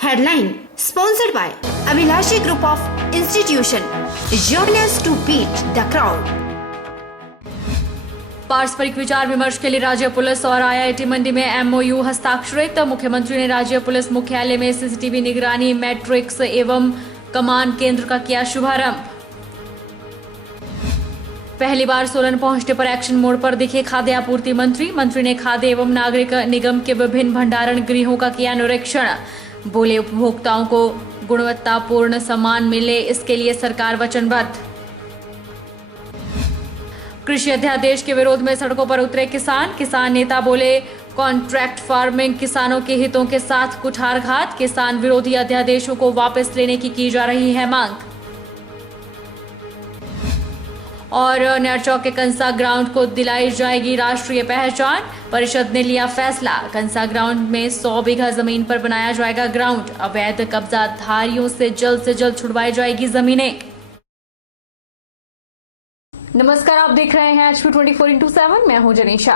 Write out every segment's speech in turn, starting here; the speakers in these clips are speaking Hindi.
Headline sponsored by Abhilashi Group of Institution. Join us to beat the crowd. पारस्परिक विचार विमर्श के लिए राज्य पुलिस और आईआईटी मंडी में एमओयू हस्ताक्षरित। मुख्यमंत्री ने राज्य पुलिस मुख्यालय में सीसीटीवी निगरानी मैट्रिक्स एवं कमांड केंद्र का किया शुभारंभ। पहली बार सोलन पहुंचने पर एक्शन मोड पर दिखे खाद्य आपूर्ति मंत्री ने खाद्य एवं नागरिक निगम के विभिन्न भंडारण गृहों का किया निरीक्षण। बोले उपभोक्ताओं को गुणवत्तापूर्ण सामान मिले, इसके लिए सरकार वचनबद्ध। कृषि अध्यादेश के विरोध में सड़कों पर उतरे किसान नेता बोले कॉन्ट्रैक्ट फार्मिंग किसानों के हितों के साथ कुठारघात। किसान विरोधी अध्यादेशों को वापस लेने की जा रही है मांग। और नेरचौक के कंसा ग्राउंड को दिलाई जाएगी राष्ट्रीय पहचान। परिषद ने लिया फैसला, कंसा ग्राउंड में 100 बीघा जमीन पर बनाया जाएगा ग्राउंड। अवैध कब्जाधारियों से जल्द छुड़वाई जाएगी जमीनें। नमस्कार, आप देख रहे हैं HP 24x7। मैं हूं जनीशा।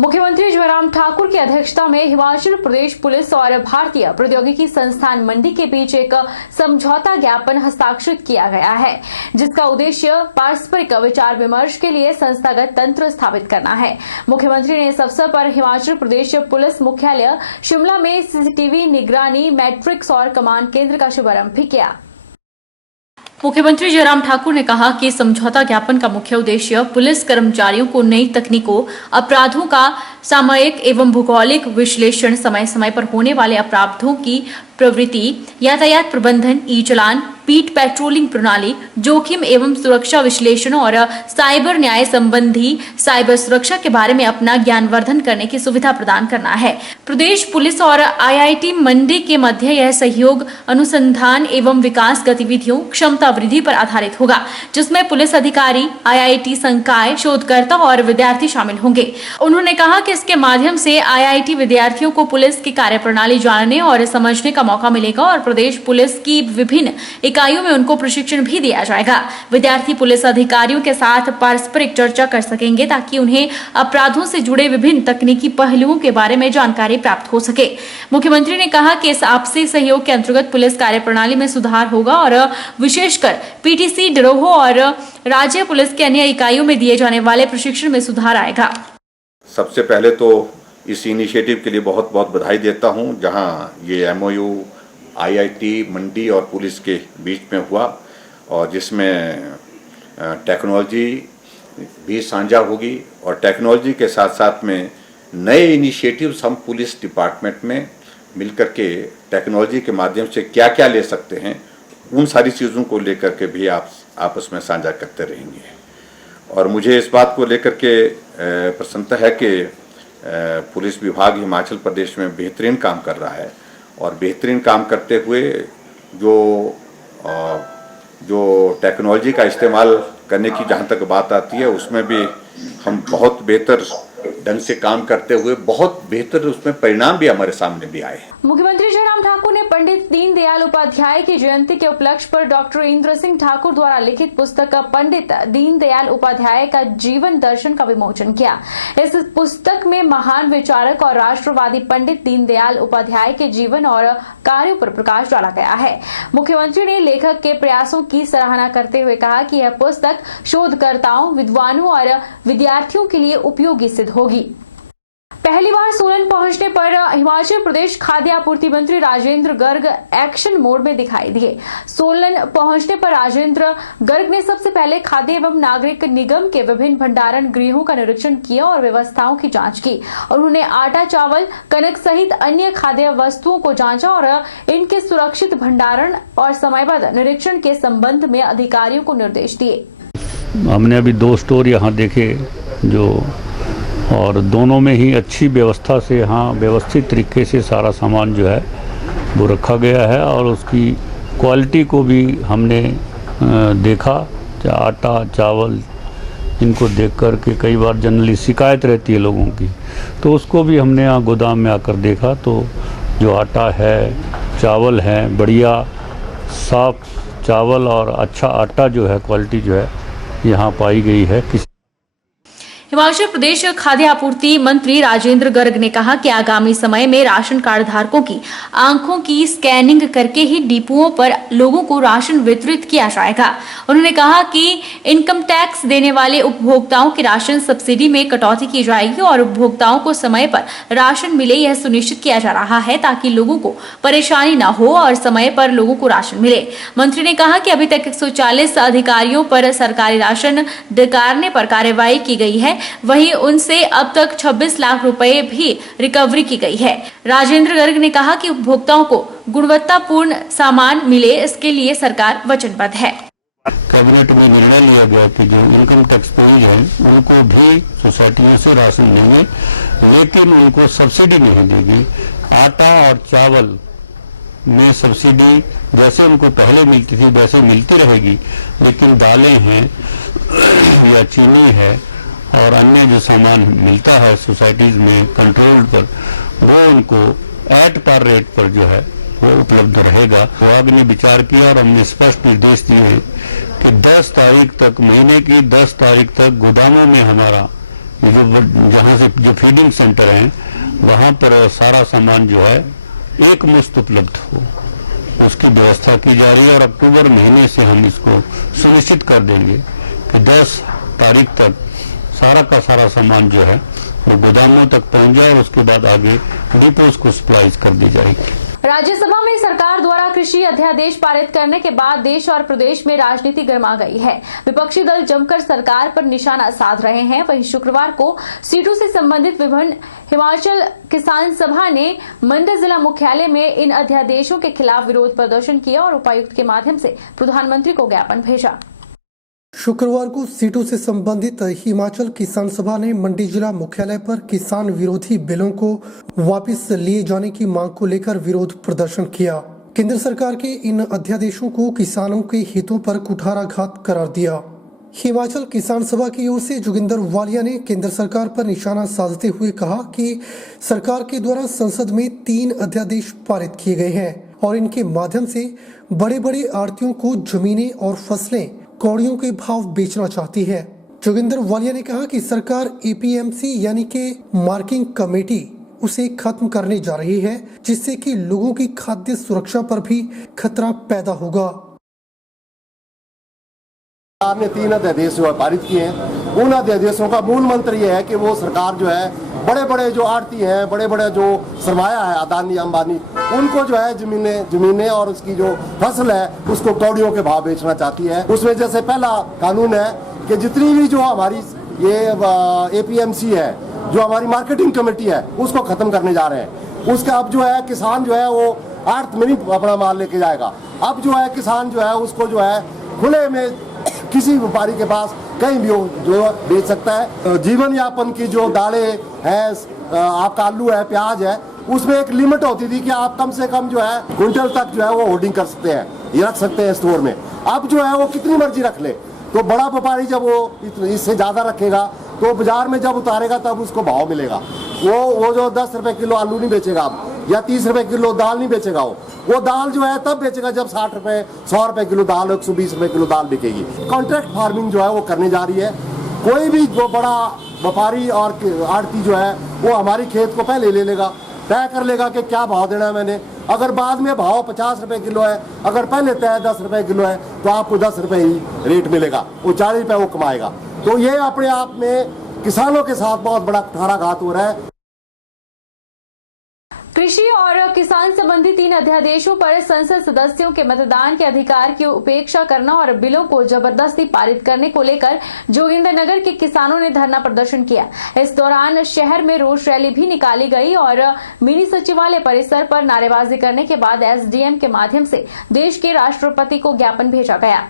मुख्यमंत्री जयराम ठाकुर की अध्यक्षता में हिमाचल प्रदेश पुलिस और भारतीय प्रौद्योगिकी संस्थान मंडी के बीच एक समझौता ज्ञापन हस्ताक्षरित किया गया है, जिसका उद्देश्य पारस्परिक विचार विमर्श के लिए संस्थागत तंत्र स्थापित करना है। मुख्यमंत्री ने इस अवसर पर हिमाचल प्रदेश पुलिस मुख्यालय शिमला में सीसीटीवी निगरानी मैट्रिक्स और कमांड केंद्र का शुभारंभ भी किया। मुख्यमंत्री जयराम ठाकुर ने कहा कि समझौता ज्ञापन का मुख्य उद्देश्य पुलिस कर्मचारियों को नई तकनीकों, अपराधों का सामयिक एवं भौगोलिक विश्लेषण, समय समय पर होने वाले अपराधों की प्रवृत्ति, यातायात प्रबंधन, ई चालान, बीट पेट्रोलिंग प्रणाली, जोखिम एवं सुरक्षा विश्लेषण और साइबर न्याय संबंधी साइबर सुरक्षा के बारे में अपना ज्ञानवर्धन करने की सुविधा प्रदान करना है। प्रदेश पुलिस और आईआईटी मंडी के मध्य यह सहयोग अनुसंधान एवं विकास गतिविधियों, क्षमता वृद्धि पर आधारित होगा, जिसमें पुलिस अधिकारी, आईआईटी संकाय, शोधकर्ता और विद्यार्थी शामिल होंगे। उन्होंने कहा कि इसके माध्यम से आईआईटी विद्यार्थियों को पुलिस की कार्यप्रणाली जानने और समझने का मौका मिलेगा और प्रदेश पुलिस की विभिन्न इकाइयों में उनको प्रशिक्षण भी दिया जाएगा। विद्यार्थी पुलिस अधिकारियों के साथ पारस्परिक चर्चा कर सकेंगे ताकि उन्हें अपराधों से जुड़े विभिन्न तकनीकी पहलुओं के बारे में जानकारी प्राप्त हो सके। मुख्यमंत्री ने कहा कि इस आपसी सहयोग के अंतर्गत पुलिस कार्यप्रणाली में सुधार होगा और विशेषकर पीटीसी, गिरोह और राज्य पुलिस के अन्य इकाइयों में दिए जाने वाले प्रशिक्षण में सुधार आएगा। सबसे पहले तो इस इनिशिएटिव के लिए बहुत बहुत बधाई देता हूं, जहां ये एमओयू आईआईटी मंडी और पुलिस के बीच में हुआ और जिसमें टेक्नोलॉजी भी साझा होगी और टेक्नोलॉजी के साथ साथ में नए इनिशिएटिव्स हम पुलिस डिपार्टमेंट में मिलकर के टेक्नोलॉजी के माध्यम से क्या क्या ले सकते हैं, उन सारी चीज़ों को लेकर के भी आप आपस में साझा करते रहेंगे। और मुझे इस बात को लेकर के प्रसन्नता है कि पुलिस विभाग हिमाचल प्रदेश में बेहतरीन काम कर रहा है और बेहतरीन काम करते हुए जो टेक्नोलॉजी का इस्तेमाल करने की जहाँ तक बात आती है, उसमें भी हम बहुत बेहतर ढंग से काम करते हुए बहुत बेहतर उसमें परिणाम भी हमारे सामने भी आए। मुख्यमंत्री जयराम ठाकुर ने पंडित दीनदयाल उपाध्याय की जयंती के उपलक्ष्य पर डॉक्टर इंद्र सिंह ठाकुर द्वारा लिखित पुस्तक पंडित दीनदयाल उपाध्याय का जीवन दर्शन का विमोचन किया। इस पुस्तक में महान विचारक और राष्ट्रवादी पंडित दीनदयाल उपाध्याय के जीवन और कार्यों पर प्रकाश डाला गया है। मुख्यमंत्री ने लेखक के प्रयासों की सराहना करते हुए कहा कि यह पुस्तक शोधकर्ताओं, विद्वानों और विद्यार्थियों के लिए उपयोगी सिद्ध होगी। पहली बार सोलन पहुंचने पर हिमाचल प्रदेश खाद्य आपूर्ति मंत्री राजेंद्र गर्ग एक्शन मोड में दिखाई दिए। सोलन पहुंचने पर राजेंद्र गर्ग ने सबसे पहले खाद्य एवं नागरिक निगम के विभिन्न भंडारण गृहों का निरीक्षण किया और व्यवस्थाओं की जांच की। उन्होंने आटा, चावल, कनक सहित अन्य खाद्य वस्तुओं को जांचा और इनके सुरक्षित भंडारण और समयबद्ध निरीक्षण के संबंध में अधिकारियों को निर्देश दिए। हमने अभी 2 स्टोर यहाँ देखे और दोनों में ही अच्छी व्यवस्था से यहाँ व्यवस्थित तरीके से सारा सामान जो है वो रखा गया है और उसकी क्वालिटी को भी हमने देखा। आटा, चावल, इनको देख कर के कई बार जनरली शिकायत रहती है लोगों की, तो उसको भी हमने यहाँ गोदाम में आकर देखा तो जो आटा है, चावल है, बढ़िया साफ चावल और अच्छा आटा जो है, क्वालिटी जो है यहाँ पाई गई है। हिमाचल प्रदेश खाद्य आपूर्ति मंत्री राजेंद्र गर्ग ने कहा कि आगामी समय में राशन कार्ड धारकों की आंखों की स्कैनिंग करके ही डिपुओं पर लोगों को राशन वितरित किया जाएगा। उन्होंने कहा कि इनकम टैक्स देने वाले उपभोक्ताओं की राशन सब्सिडी में कटौती की जाएगी और उपभोक्ताओं को समय पर राशन मिले, यह सुनिश्चित किया जा रहा है ताकि लोगों को परेशानी न हो और समय पर लोगों को राशन मिले। मंत्री ने कहा कि अभी तक 140 अधिकारियों पर सरकारी राशन डकारने पर कार्रवाई की गई है, वहीं उनसे अब तक 26 लाख रुपए भी रिकवरी की गई है। राजेंद्र गर्ग ने कहा कि उपभोक्ताओं को गुणवत्तापूर्ण सामान मिले, इसके लिए सरकार वचनबद्ध है। कैबिनेट में निर्णय लिया गया कि जो इनकम टैक्स पेयर्स हैं उनको भी सोसाइटियों से राशन देंगे, लेकिन उनको सब्सिडी नहीं देगी। आटा और चावल में सब्सिडी जैसे उनको पहले मिलती थी वैसे मिलती रहेगी, लेकिन दालें हैं या चीनी है और अन्य जो सामान मिलता है सोसाइटीज में कंट्रोल पर, वो उनको एट पर रेट पर जो है वो उपलब्ध रहेगा। विभाग ने विचार किया और हमने स्पष्ट निर्देश दिए हैं कि 10 तारीख तक, महीने की 10 तारीख तक गोदामों में हमारा जहाँ से जो फीडिंग सेंटर हैं वहाँ पर सारा सामान जो है एक मुश्त उपलब्ध हो, उसकी व्यवस्था की जा रही है और अक्टूबर महीने से हम इसको सुनिश्चित कर देंगे कि 10 तारीख तक सारा का सारा सामान जो है वो गोदामों तक पहुंच जाए और उसके बाद आगे डिपोज को सप्लाई कर दी जाएगी। राज्यसभा में सरकार द्वारा कृषि अध्यादेश पारित करने के बाद देश और प्रदेश में राजनीति गर्मा गई है। विपक्षी दल जमकर सरकार पर निशाना साध रहे हैं। वहीं शुक्रवार को सीटों से संबंधित विभिन्न हिमाचल किसान सभा ने मंडी जिला मुख्यालय में इन अध्यादेशों के खिलाफ विरोध प्रदर्शन किया और उपायुक्त के माध्यम से प्रधानमंत्री को ज्ञापन भेजा। शुक्रवार को सीटों से संबंधित हिमाचल किसान सभा ने मंडी जिला मुख्यालय पर किसान विरोधी बिलों को वापस लिए जाने की मांग को लेकर विरोध प्रदर्शन किया। केंद्र सरकार के इन अध्यादेशों को किसानों के हितों पर कुठाराघात करार दिया। हिमाचल किसान सभा की ओर से जोगिंदर वालिया ने केंद्र सरकार पर निशाना साधते हुए कहा कि सरकार के द्वारा संसद में 3 अध्यादेश पारित किए गए हैं और इनके माध्यम से बड़े बड़े आढ़तियों को जमीनें और फसलें कौड़ियों के भाव बेचना चाहती है। जोगिंदर वालिया ने कहा कि सरकार एपीएमसी यानी कि मार्किंग कमेटी उसे खत्म करने जा रही है, जिससे कि लोगों की खाद्य सुरक्षा पर भी खतरा पैदा होगा। सरकार ने 3 अध्यादेश जो पारित किए हैं, उन अध्यादेशों का मूल मंत्र ये है कि वो सरकार जो है बड़े बड़े जो आड़ती हैं, बड़े बड़े जो सरमाया है अदानी अंबानी, उनको जो है जमीनें और उसकी जो फसल है उसको कौड़ियों के भाव बेचना चाहती है। उसमें जैसे पहला कानून है कि जितनी भी जो हमारी ये एपीएमसी है, जो हमारी मार्केटिंग कमेटी है, उसको खत्म करने जा रहे हैं। उसका अब जो है किसान जो है वो आड़त में नहीं अपना माल लेके जाएगा। अब जो है किसान जो है उसको जो है खुले में किसी व्यापारी के पास कहीं भी जो बेच सकता है। जीवन यापन की जो दालें हैं, आपका आलू है, प्याज है, उसमें एक लिमिट होती थी कि आप कम से कम जो है क्विंटल तक जो है वो होल्डिंग कर सकते हैं, ये रख सकते हैं स्टोर में। अब जो है वो कितनी मर्जी रख ले, तो बड़ा व्यापारी जब वो इससे ज्यादा रखेगा तो बाजार में जब उतारेगा तब उसको भाव मिलेगा। वो जो 10 रुपए किलो आलू नहीं बेचेगा अब, या 30 रुपए किलो दाल नहीं बेचेगा। वो दाल जो है तब बेचेगा जब 60 रुपए 100 रुपए किलो दाल, 120 रुपए किलो दाल बिकेगी। कॉन्ट्रैक्ट फार्मिंग जो है वो करने जा रही है। कोई भी जो बड़ा व्यापारी और आड़ती जो है वो हमारी खेत को पहले ले लेगा, तय कर लेगा कि क्या भाव देना है मैंने। अगर बाद में भाव 50 रुपए किलो है, अगर पहले तय 10 रुपए किलो है, तो आपको 10 रुपए ही रेट मिलेगा, वो 40 रुपए वो कमाएगा। तो ये अपने आप में किसानों के साथ बहुत बड़ा कुठाराघात हो रहा है। कृषि और किसान संबंधी 3 अध्यादेशों पर संसद सदस्यों के मतदान के अधिकार की उपेक्षा करना और बिलों को जबरदस्ती पारित करने को लेकर जोगिंद्रनगर के किसानों ने धरना प्रदर्शन किया। इस दौरान शहर में रोष रैली भी निकाली गई और मिनी सचिवालय परिसर पर नारेबाजी करने के बाद एसडीएम के माध्यम से देश के राष्ट्रपति को ज्ञापन भेजा गया।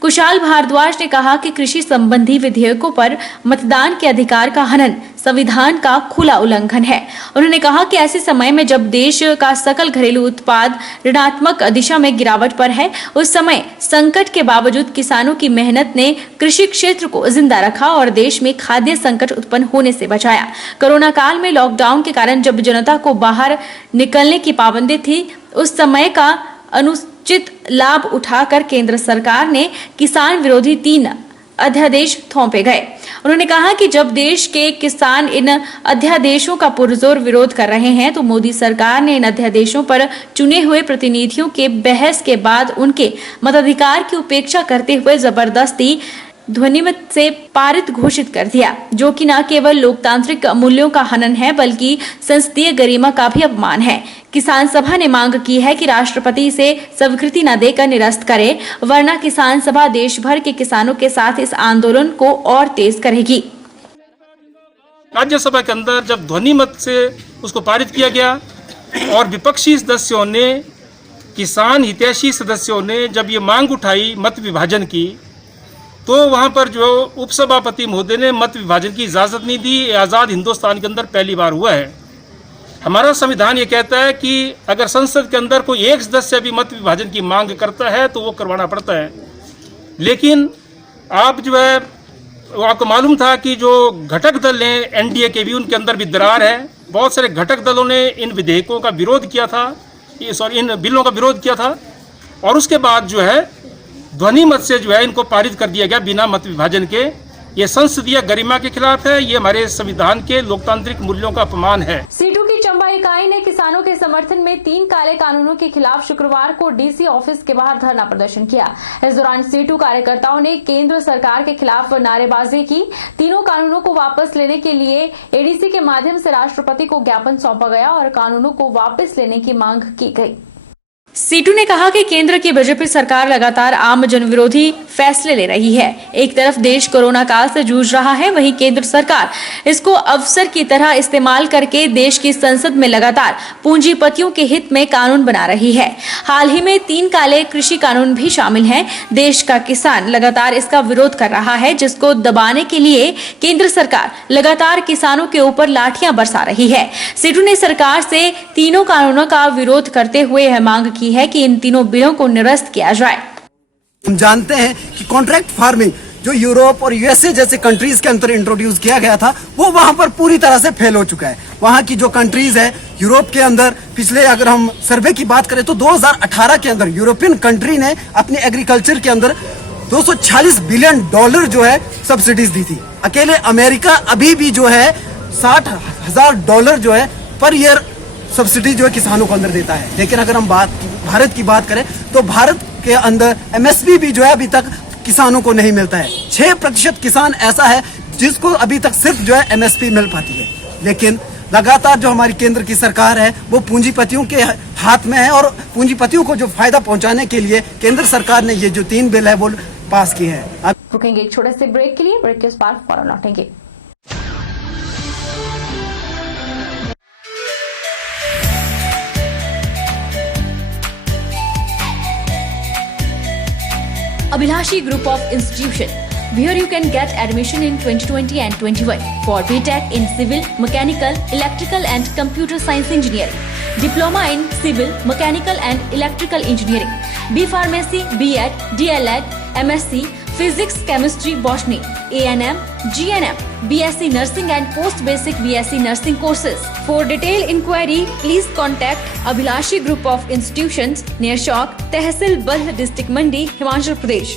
कुशाल भारद्वाज ने कहा कि कृषि संबंधी विधेयकों पर मतदान के अधिकार का हनन संविधान का खुला उल्लंघन है। उन्होंने कहा कि ऐसे समय में जब देश का सकल घरेलू उत्पाद ऋणात्मक दिशा में गिरावट पर है, उस समय संकट के बावजूद किसानों की मेहनत ने कृषि क्षेत्र को जिंदा रखा और देश में खाद्य संकट उत्पन्न होने से बचाया। कोरोना काल में लॉकडाउन के कारण जब जनता को बाहर निकलने की पाबंदी थी, उस समय का अनुचित लाभ उठाकर केंद्र सरकार ने किसान विरोधी 3 अध्यादेश थोपे गए। उन्होंने कहा कि जब देश के किसान इन अध्यादेशों का पुरजोर विरोध कर रहे हैं तो मोदी सरकार ने इन अध्यादेशों पर चुने हुए प्रतिनिधियों के बहस के बाद उनके मताधिकार की उपेक्षा करते हुए जबरदस्ती ध्वनिमत से पारित घोषित कर दिया, जो कि न केवल लोकतांत्रिक मूल्यों का हनन है बल्कि संसदीय गरिमा का भी अपमान है। किसान सभा ने मांग की है कि राष्ट्रपति इसे स्वीकृति न देकर निरस्त करे, वरना किसान सभा देश भर के किसानों के साथ इस आंदोलन को और तेज करेगी। राज्यसभा के अंदर जब ध्वनिमत से उसको पारित किया गया और विपक्षी सदस्यों ने, किसान हितैषी सदस्यों ने जब ये मांग उठाई मत विभाजन की, तो वहाँ पर जो उपसभापति महोदय ने मत विभाजन की इजाज़त नहीं दी। ये आज़ाद हिंदुस्तान के अंदर पहली बार हुआ है। हमारा संविधान ये कहता है कि अगर संसद के अंदर कोई एक सदस्य भी मत विभाजन की मांग करता है तो वो करवाना पड़ता है। लेकिन आप जो है, आपको मालूम था कि जो घटक दल हैं एनडीए के भी, उनके अंदर भी दरार है। बहुत सारे घटक दलों ने इन विधेयकों का विरोध किया था, इन बिलों का विरोध किया था, और उसके बाद जो है ध्वनि मत से जो है इनको पारित कर दिया गया बिना मत विभाजन के। ये संसदीय गरिमा के खिलाफ है, ये हमारे संविधान के लोकतांत्रिक मूल्यों का अपमान है। सीटू की चंबा इकाई ने किसानों के समर्थन में 3 काले कानूनों के खिलाफ शुक्रवार को डीसी ऑफिस के बाहर धरना प्रदर्शन किया। इस दौरान सीटू कार्यकर्ताओं ने केंद्र सरकार के खिलाफ नारेबाजी की। तीनों कानूनों को वापस लेने के लिए एडीसी के माध्यम से राष्ट्रपति को ज्ञापन सौंपा गया और कानूनों को वापस लेने की मांग की गई। सीटू ने कहा कि केंद्र की बीजेपी सरकार लगातार आम जनविरोधी फैसले ले रही है। एक तरफ देश कोरोना काल से जूझ रहा है, वहीं केंद्र सरकार इसको अवसर की तरह इस्तेमाल करके देश की संसद में लगातार पूंजीपतियों के हित में कानून बना रही है। हाल ही में 3 काले कृषि कानून भी शामिल हैं। देश का किसान लगातार इसका विरोध कर रहा है, जिसको दबाने के लिए केंद्र सरकार लगातार किसानों के ऊपर लाठियां बरसा रही है। सीटू ने सरकार से तीनों कानूनों का विरोध करते हुए यह मांग की है कि इन तीनों बिलों को निरस्त किया जाए। हम जानते हैं कि कॉन्ट्रैक्ट फार्मिंग जो यूरोप और यूएसए जैसे कंट्रीज के अंदर इंट्रोड्यूस किया गया था, वो वहां पर पूरी तरह से फेल हो चुका है। वहां की जो कंट्रीज है यूरोप के अंदर, पिछले अगर हम सर्वे की बात करें तो 2018 के अंदर यूरोपियन कंट्री ने अपने एग्रीकल्चर के अंदर $246 बिलियन जो है सब्सिडीज दी थी। अकेले अमेरिका अभी भी जो है $60,000 जो है पर ईयर सब्सिडी जो है किसानों को अंदर देता है। लेकिन अगर हम भारत की बात करें तो भारत के अंदर एमएसपी भी जो है अभी तक किसानों को नहीं मिलता है। 6% किसान ऐसा है जिसको अभी तक सिर्फ जो है एमएसपी मिल पाती है। लेकिन लगातार जो हमारी केंद्र की सरकार है वो पूंजीपतियों के हाथ में है, और पूंजीपतियों को जो फायदा पहुंचाने के लिए केंद्र सरकार ने ये जो 3 बिल है वो पास किए हैं। अब रुकेंगे एक छोटे से ब्रेक के लिए, ब्रेक के बाद फौरन लौटेंगे। Abhilashi Group of Institution. Here you can get admission in 2020 and 21 for BTech in Civil, Mechanical, Electrical and Computer Science Engineering, Diploma in Civil, Mechanical and Electrical Engineering, B Pharmacy, B.Ed, D.L.Ed, MSc, Physics, Chemistry, Botany, A&M, GNM, BSc Nursing and Post Basic BSc Nursing courses. For detailed inquiry, please contact Abhilashi Group of Institutions near Chowk, Tehsil Balh, District Mandi, Himachal Pradesh.